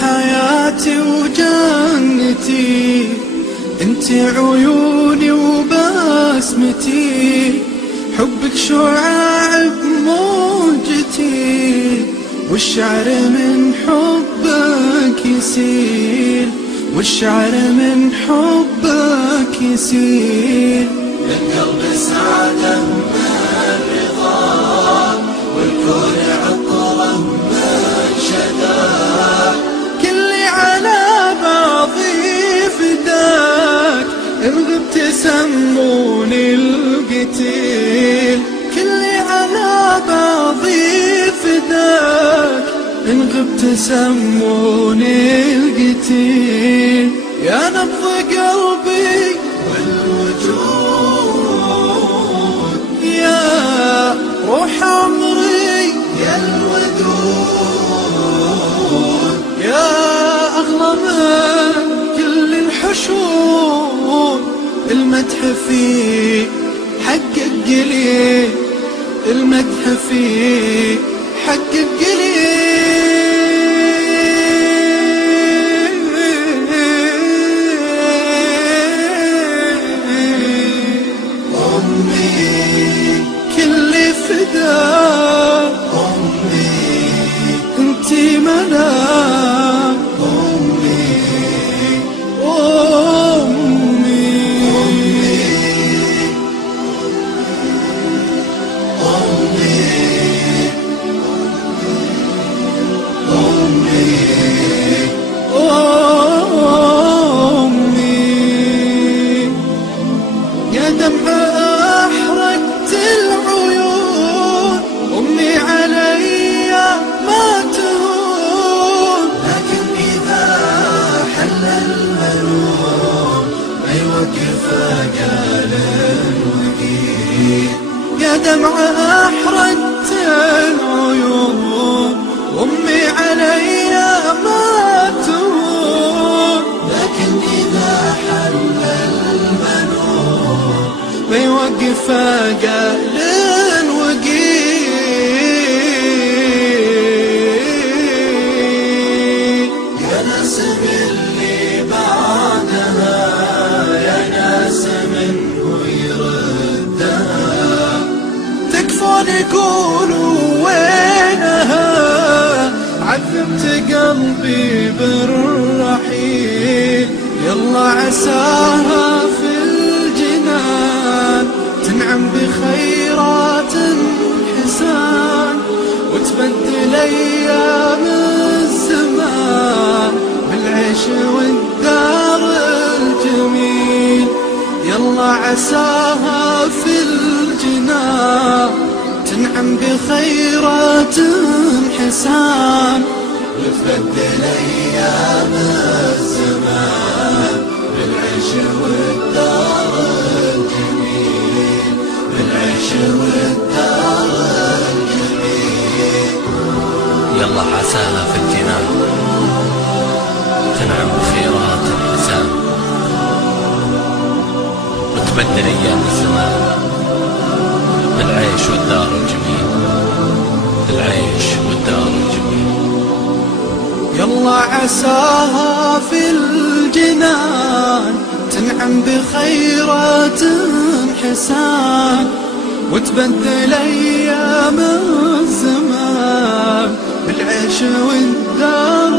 حياتي وجنتي، انت عيوني وبسمتي، حبك شعاع بموجتي، والشعر من حبك يسيل، والشعر من حبك يسيل. القلب سعادة من رضاك، والكون عطره من شداك، كلي على بعضي فداك، إن غبت سموني القتيل، كلي على بعضي فداك، إن غبت سموني القتيل. يا نبض قلبي والوجود، يا روح عمري يا الودود، يا أغلى من كل الحشود، المدح فيك حقك قليل، المدح فيك حقك قليل. كل فداك أمي، انتي ملاك أمي، أمي. أمي يا دمع أحرقت العيون، أمي علي ما تهون، لكن إذا حل المنون ما يوقف قال الوقيت. يا دمع أحرقت العيون، أمي علي ما تهون، لكن إذا حل المنون بيوقف قال الوقيت. يا ناس اللي بعدها، يا ناس منه يردها، تكفون يقولوا وينها، عذبت قلبي بالرحيل، يلا عساها في الجنان تنعم بخيرات حسان، وتبدل أيام الزمان بالعيش والدار الجميل. يلا عساها في الجنان تنعم بخيرات حسان، وتبدل أيام الزمان بالعيش والدار الجميل، بالعيش والدار الجميل. يلا عساها في الجنان تنعم بخيرات الحسان، وتبدل أيام الزمان بالعيش والدار الجميل، بالعيش والدار الجميل. يلا عساها في الجنان تنعم بخيرات حسان، وتبدل أيام الزمان بالعيش والدار